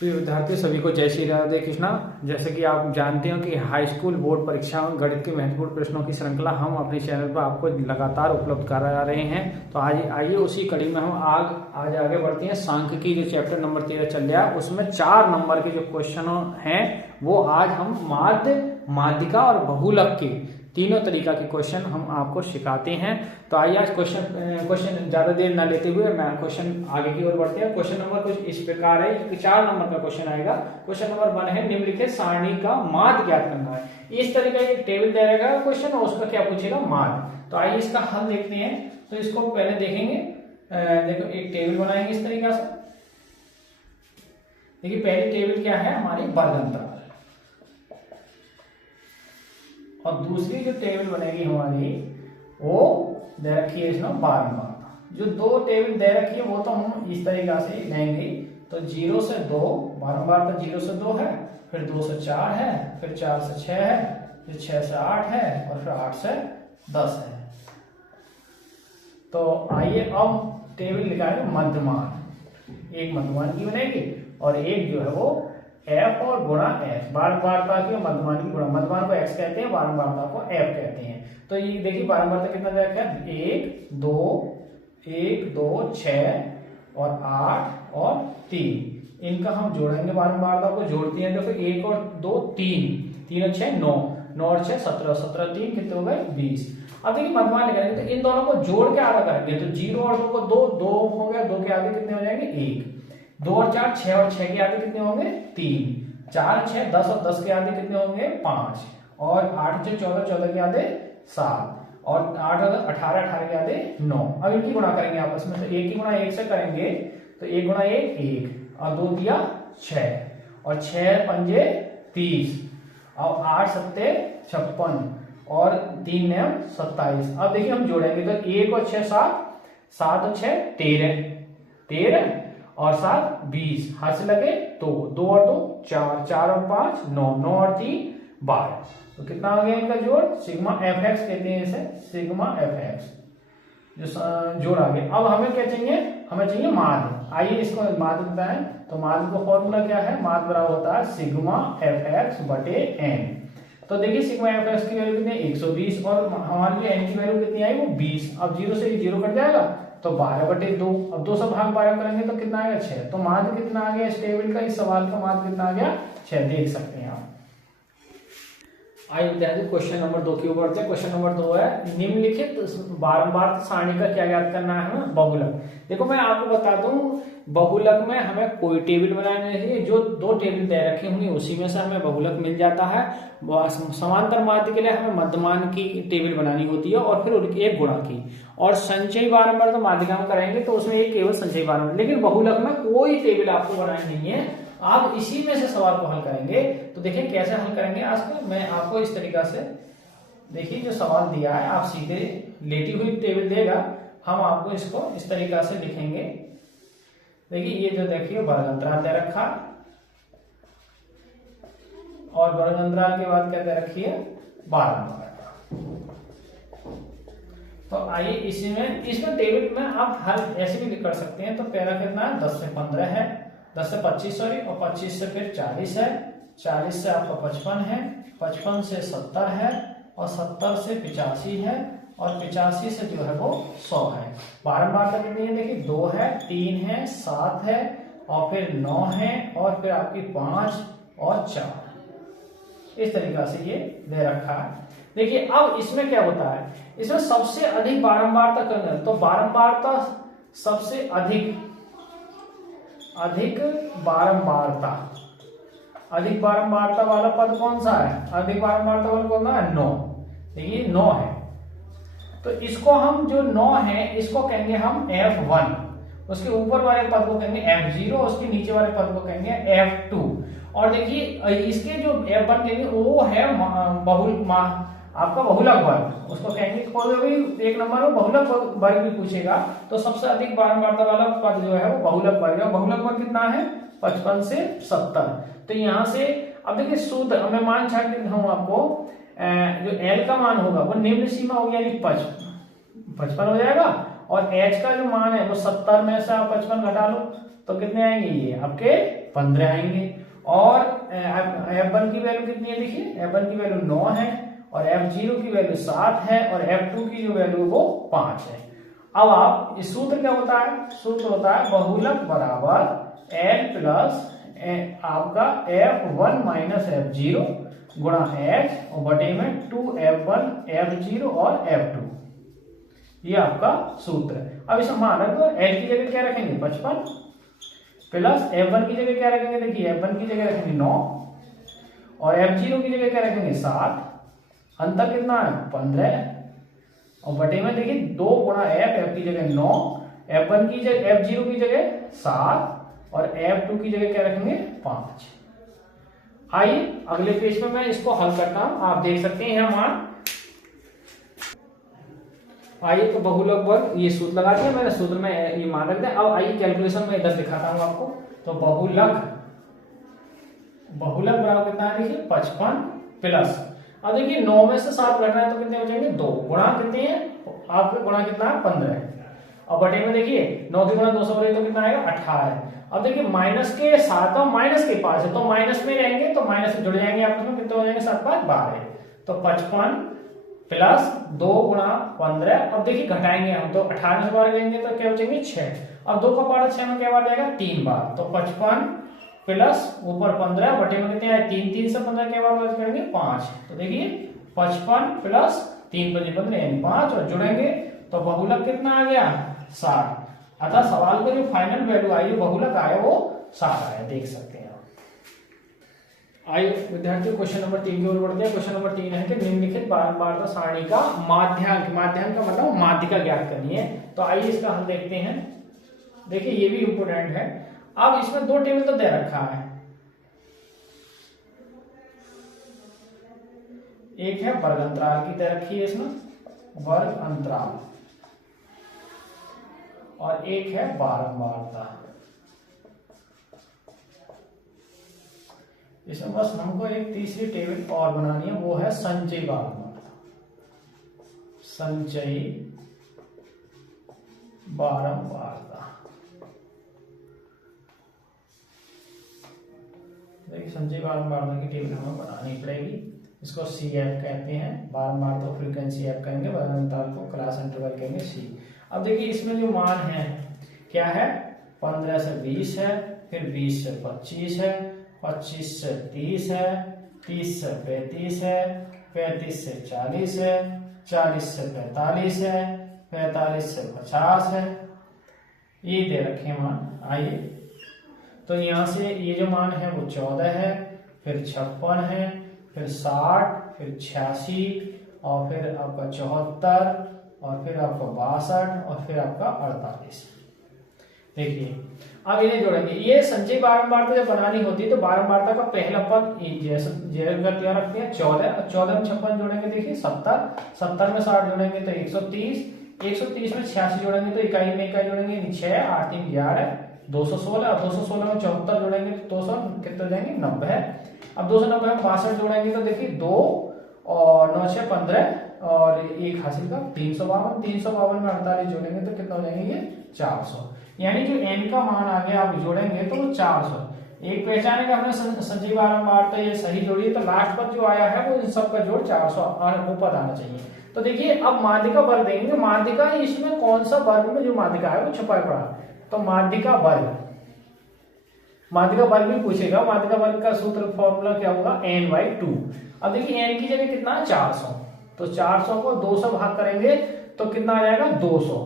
प्रिय विद्यार्थियों, सभी को जय श्री राधे कृष्णा। जैसे कि आप जानते हो कि हाई स्कूल बोर्ड परीक्षा में गणित के महत्वपूर्ण प्रश्नों की श्रृंखला हम अपने चैनल पर आपको लगातार उपलब्ध करा रहे हैं। तो आज आइए उसी कड़ी में हम आज आगे बढ़ते हैं। सांख्यिकी जो चैप्टर नंबर 13 चल रहा है, उसमें 4 नंबर के जो क्वेश्चन हैं वो आज हम माध्य, माध्यिका और बहुलक के तीनों तरीका के क्वेश्चन हम आपको सिखाते हैं। तो आइए आज क्वेश्चन ज्यादा देर ना लेते हुए मैं क्वेश्चन आगे की ओर बढ़ते हैं। क्वेश्चन नंबर कुछ इस प्रकार है, 4 नंबर का क्वेश्चन आएगा। क्वेश्चन नंबर 1 है, निम्नलिखित सारणी का माध्य ज्ञात करना है। इस तरीके का एक टेबल दे रहेगा क्वेश्चन और उसका क्या पूछेगा, माध्य। तो आइए इसका हल देखते हैं। तो इसको पहले देखेंगे। देखो एक टेबल बनाएंगे इस तरीका से। देखिए पहली टेबल क्या है, हमारी वर्ग अंतराल, और दूसरी जो टेबल बनेगी हमारी वो दे रखी है इसमें बारंबारता। जो 2 टेबल दे रखी है वो तो हम इस तरीका से लेंगे। तो 0 से 2 बारंबारता 0 से 2 है, फिर 2 से 4 है, फिर 4 से 6 है, फिर 6 से 8 है और फिर 8 से 10 है। तो आइए अब टेबल निकालें मध्यमान। एक मध्यमान की बनेगी और एक जो है वो f और गुणा f, बारंबारता की और मध्यमान की गुणा। मध्यमान को x कहते हैं, बारंबारता को f कहते हैं। तो ये देखिए बारंबारता कितना दे रखा है, 1 2 6 और 8 और 3। इनका हम जोड़ेंगे, बारंबारता को जोड़ते हैं। तो फिर 1 और 2 3, 3 और 6 9, 9 और 6 17, 17 3 कितने हो गए 20। अब देखिए मध्यमान निकालेंगे तो इन दोनों को जोड़ के आधा करेंगे। तो 0 और 2 को 2 हो गया, 2 के आगे कितने हो जाएंगे 1। 2 और 4 6 और 6 के आगे कितने होंगे 3। 4 6 10 और 10 के आगे कितने होंगे 5। और 8 से 14, 14 के आगे 7 और 8 और 18, 18 के आगे 9। अब इनकी गुणा करेंगे आपस में। तो 1 की गुणा 1 से करेंगे तो 1 गुणा 1 1 और 2 दिया 6 और 6 पंजे 30 और 8 सत्ते 56 और 3 9 27। अब देखिए हम जोड़ेंगे तो 1 और 6 7, 7 और 6 13 और 7 20, हाथ से लगे 2, 2 और 2 4, 4 और 5 9, 9 और 3 12। तो कितना हो गया इनका जोड़, सिग्मा एफ एक्स कहते हैं इसे, सिग्मा एफ एक्स जो जोड़ आ गया। अब हमें क्या चाहिए, हमें चाहिए माध्य। आइए इसको माध्य बताएं। तो माध्य का फॉर्मूला क्या है, माध्य बराबर होता है सिग्मा एफ एक्स बटे एन। तो देखिए सिग्मा एफ एक्स की वैल्यू कितनी है 120 और हमारी एन की वैल्यू कितनी आई वो 20। अब 0 से 0 कट जाएगा तो 12 बटे 2। अब 2 से भाग 12 करेंगे तो कितना आएगा 6। तो माध्य कितना आ गया इस टेबल का, इस सवाल का माध्य कितना आ गया 6। देख सकते हैं आप। आइए विद्यार्थी क्वेश्चन नंबर 2 की ओर बढ़ते हैं। क्वेश्चन नंबर 2 है, निम्नलिखित बारंबार सारणी का क्या ज्ञात करना है, बहुलक। देखो मैं आपको बता दूं, बहुलक में हमें कोई टेबल बनाने के लिए जो 2 टेबल दे रखे होंगे उसी में से हमें बहुलक मिल जाता है। समांतर माध्य के लिए हमें मध्यमान की टेबल बनानी होती है और फिर उनकी एक गुणा की। और संचयी बारंबार तो माध्यिका में करेंगे तो उसमें एक केवल संचयी बारंबार। लेकिन बहुलक में कोई टेबल आपको बनानी नहीं है, आप इसी में से सवाल को हल करेंगे। तो देखिए कैसे हल करेंगे आज में मैं आपको इस तरीका से, देखिए जो सवाल दिया है आप सीधे लेटी हुई टेबल देगा, हम आपको इसको इस तरीका से लिखेंगे। देखिए ये जो देखिए वर्ग अंतराल दे रखा और वर्ग अंतराल के बाद क्या दे रखी है बारंबार। तो आइए इसमें टेबल में आप हल ऐसे भी कर सकते हैं। तो पहला कितना है 10 से 15 है, 10 से 25 सॉरी, और 25 से फिर 40 है, 40 से आपका 55 है, 55 से 70 है और 70 से 85 है और 85 से जो है वो 100 है। बारंबारता कितनी है देखिए 2 है, 3 है, 7 है और फिर 9 है और फिर आपकी 5 और 4। इस तरीका से ये दे रखा है। देखिए अब इसमें क्या होता है, इसमें सबसे अधिक बारंबारता करना है। तो बारंबारता सबसे अधिक बारंबारता वाला पद कौन सा है, अधिक बारंबारता वाला कौन सा है 9। देखिए 9 है तो इसको हम जो 9 है इसको कहेंगे हम F1, उसके ऊपर वाले पद को कहेंगे F0, उसके नीचे वाले पद को कहेंगे F2। और देखिए इसके जो F1 कहेंगे वो है आपका बहुलक वर्ग, उसको कहेंगे कोई भी एक नंबर में बहुलक वर्ग भी पूछेगा तो सबसे अधिक बारंबारता वाला पद जो है वो बहुलक वर्ग है। बहुलक वर्ग कितना है 55 से 70। तो यहाँ से अब देखिए शुद्ध मैं मान छाट हूँ आपको, जो L का मान होगा वो निम्न सीमा होगी यानी 55 हो जाएगा और H का जो मान है वो 70 में से आप 55 घटा लो तो कितने आएंगे ये आपके 15 आएंगे। और F1 की वैल्यू कितनी है, देखिए F1 की वैल्यू 9 है और F0 की वैल्यू 7 है और F2 की जो वैल्यू वो 5 है। अब आप इस सूत्र क्या होता है, सूत्र होता है बहुलक बराबर L प्लस आपका F1 माइनस F0 गुणा H और बटे में 2F1 F0 और F2, ये आपका सूत्र है। अब इसे मान रखो, L की जगह क्या रखेंगे 55 प्लस F1 की जगह क्या रखेंगे, देखिए F1 की जगह रखेंगे 9 और F0 की जगह क्या रखेंगे 7, अंतर कितना है 15 और बटे में देखिए 2 गुणा F की जगह 9, F1 की जगह F0 की जगह 7 और F2 की जगह क्या रखेंगे 5। आइए अगले पेज में मैं इसको हल करता हूं, आप देख सकते हैं यहाँ मान। आइए तो बहुलक वर्ग ये सूत्र लगा दिया मैंने, सूत्र में ये मान रख दिया। अब आइए कैलकुलेशन में इधर दिखाता हूं आपको। तो बहुलक बराबर कितना है, देखिए 55 प्लस, अब देखिए 9 में से 7 घटना है तो कितने बचेंगे 2, गुणा कितने हैं आपके, गुणा कितना है 15। अब बटे में देखिए 9 की गुणा 200 तो कितना आएगा 18। अब देखिए माइनस के 7 और माइनस के 5 है तो माइनस में रहेंगे तो माइनस से जुड़ जाएंगे आपस में, कितने हो जाएंगे 7 5 12। तो 55 प्लस 2 गुणा 15। अब देखिए घटाएंगे हम तो 18 से बार लेंगे तो क्या बचेंगे 6। अब 2 का पारा 6 में क्या बार जाएगा 3 बार, तो 55 प्लस ऊपर 15 बटे में कितने आए 3, 3 से 15 के बार करेंगे 5। तो देखिए 55 प्लस 3 × 15 यानी 5 और जुड़ेंगे तो बहुलक कितना आ गया 60। अतः सवाल का जो फाइनल वैल्यू आई बहुलक आया वो 60 आया, देख सकते हैं आप। आइए विद्यार्थियों क्वेश्चन नंबर 3 की ओर बढ़ते हैं। क्वेश्चन नंबर 3 है कि निम्नलिखित बारंबारता सारणी का माध्यांक, माध्यांक का मतलब माध्यिका ज्ञात करनी है। तो आइए इसका हल देखते हैं। देखिए ये भी इंपोर्टेंट है। अब इसमें 2 टेबल तो दे रखा है, एक है वर्ग अंतराल की दे रखी है इसमें, वर्ग अंतराल, और एक है बारंबारता। इसमें बस हमको एक तीसरी टेबल और बनानी है, वो है संचयी बारंबारता। संचयी बारंबारता, देखिए संचयी बारंबारता की टेबल हमें बनानी पड़ेगी। इसको CF कहते हैं, बारंबारता को फ्रीक्वेंसी F कहेंगे, वर्ग अंतराल को क्लास इंटरवल कहेंगे C। अब देखिए इसमें जो मान है क्या है, 15 से 20 है, फिर 20 से 25 है, 25 से 30 है, 30 से 35 है, 35 से 40 है, 40 से 45 है, 45 से 50 है, ये दे रखे मान। आइए तो यहाँ से ये जो मान है वो 14 है, फिर 56 है, फिर 60, फिर 86 और फिर आपका 74 और फिर आपका 62 और फिर आपका 48। देखिए अब इन्हें जोड़ेंगे। ये संचयी बारंबारता जब बनानी होती है तो बारंबारता का पहला पद जैसे क्या रखते हैं 14 और 14 में 56 जोड़ेंगे, देखिए 70, 70 में 60 जोड़ेंगे तो 130, 130 में 86 जोड़ेंगे तो इकाई में इकाई जोड़ेंगे 6, 8 3 11, 216 और 216 में 74 जोड़ेंगे तो 200 कितने जाएंगे 90। अब 290 में 62 जोड़ेंगे तो देखिए 2 और 9 6 15 और एक हासिल का 352, 352 में 48 जोड़ेंगे तो कितना हो जाएंगे ये 400। यानी जो n का मान आगे आप जोड़ेंगे तो वो 400। एक पहचाने का हमने संचयी बारंबारता ये सही जोड़ी तो लास्ट पर जो आया है वो इन सबका जोड़ 400 ऊपर आना चाहिए। तो देखिए अब माध्यिका वर्ग देंगे, माध्यिका इसमें कौन सा वर्ग में जो माध्यिका है वो छुपा पड़ा, तो माध्यिका वर्ग, माध्यिका वर्ग भी पूछेगा। माध्यिका वर्ग का सूत्र फॉर्मूला क्या होगा n/2। अब देखिए n की जगह कितना है 400, तो 400 को 200 भाग करेंगे तो कितना आ जाएगा 200,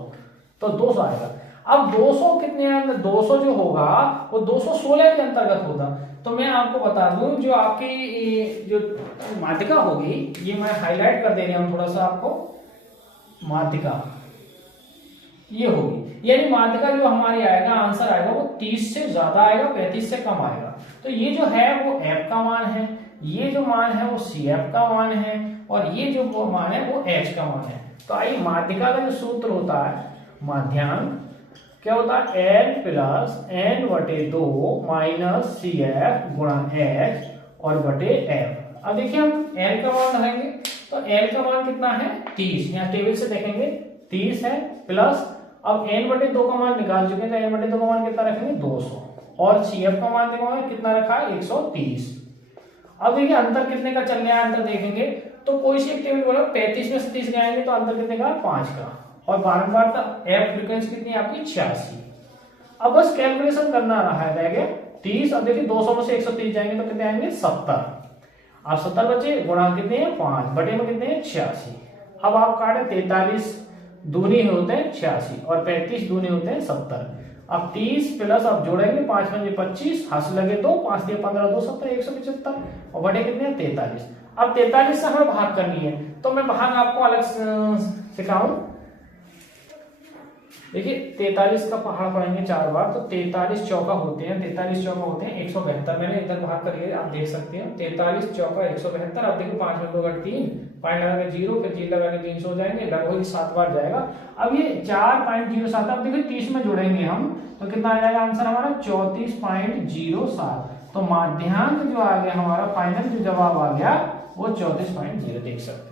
तो 200 आएगा। अब 200 कितने हैं, 200 जो होगा वो 216 के अंतर्गत होगा। तो मैं आपको बता दूं जो आपकी जो माध्यिका होगी, ये मैं हाईलाइट कर दे रहा हूं थोड़ा सा आपको, माध्यिका ये होगी, यानी माध्यिका जो हमारी आएगा आंसर आएगा वो 30 से ज्यादा आएगा, 35 से कम आएगा। तो ये जो है वो F का मान है, ये जो मान है वो CF का मान है और ये जो वो मान है वो H का मान है। तो आइए माध्यिका का जो सूत्र होता है, माध्यांक क्या होता है L plus n/2 minus CF गुणा H और बटे F। अब देखिए हम L का मान रखेंगे तो L का मान कितना है 30, यहाँ टेबल से देखेंगे 30 है, प्लस अब n/2 का मान निकाल चुके हैं तो n/2 का मान कितना रखेंगे 200 और CF का मान देखो कितना रखा है 130। अब देखिए अंतर कितने का चल रहा है, अंतर देखेंगे तो कोई सी एक टेबल बोला 35 में से 30 गए तो अंतर कितने का 5 का, और बारंबारता एफ फ्रीक्वेंसी कितनी आपकी 86। अब बस कैलकुलेशन करना रहा है, रह गया 30। अब देखिए 200 में से 130 जाएंगे तो कितने आएंगे 70। अब 70 बचे, गुणा कितने हैं 5, बटे में कितने हैं 86। अब आप काटे 43 दूनी होते हैं 86 और 35 दूनी होते हैं 70। अब 30 प्लस आप जोड़ेंगे 5 पंजे 25, हाथ लगे 2, 5 दिए 15, 2 70, 175 और बटे कितने हैं 43। अब 43 से हमें भाग करनी है, तो मैं भाग आपको अलग सिखाऊं। देखिए 43 का पहाड़ पढ़ेंगे 4 बार, तो 43 चौका होते हैं, 43 चौका होते हैं 172। मैंने इधर भाग करिए, आप देख सकते हैं 43 चौका 172। अब देखो 5 में 2 घट 3, पॉइंट लगा के 0, फिर 3 लगा के 300 हो जाएंगे, लगभग 7 बार जाएगा। अब ये 4.07, अब देखिए 30 में जोड़ेंगे हम तो कितना आ जाएगा आंसर हमारा 34.07। तो माध्यांक जो आ गया हमारा, फाइनल जो जवाब आ गया वो 34.0 देख सकते हैं।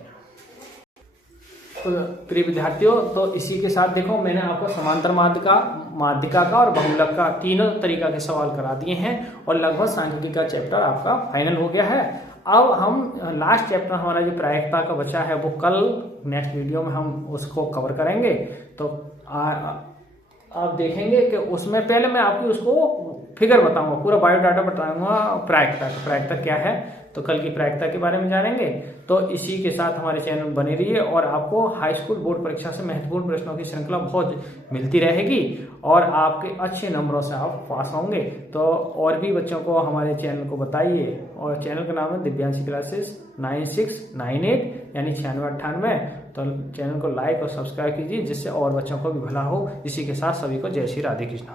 तो प्रिय विद्यार्थियों, तो इसी के साथ देखो मैंने आपको समांतर माध्यिका का और बहुलक का तीनों तरीका के सवाल करा दिए हैं और लगभग सांख्यिकी का चैप्टर आपका फाइनल हो गया है। अब हम लास्ट चैप्टर हमारा जो प्रायिकता का बचा है वो कल नेक्स्ट वीडियो में हम उसको कवर करेंगे। तो आप देखेंगे कि उसमें पहले मैं आपकी उसको फिगर बताऊंगा, पूरा बायोडाटा बताऊंगा प्रायिकता क्या है, तो कल की प्रायिकता के बारे में जानेंगे। तो इसी के साथ हमारे चैनल बने रहिए और आपको हाई स्कूल बोर्ड परीक्षा से महत्वपूर्ण प्रश्नों की श्रृंखला बहुत मिलती रहेगी और आपके अच्छे नंबरों से आप पास होंगे। तो और भी बच्चों को हमारे चैनल को बताइए, और चैनल का नाम है दिव्यांशी क्लासेस 9698 यानी 9698। तो चैनल को लाइक और सब्सक्राइब कीजिए जिससे और बच्चों को भी भला हो। इसी के साथ सभी को जय श्री राधे कृष्ण।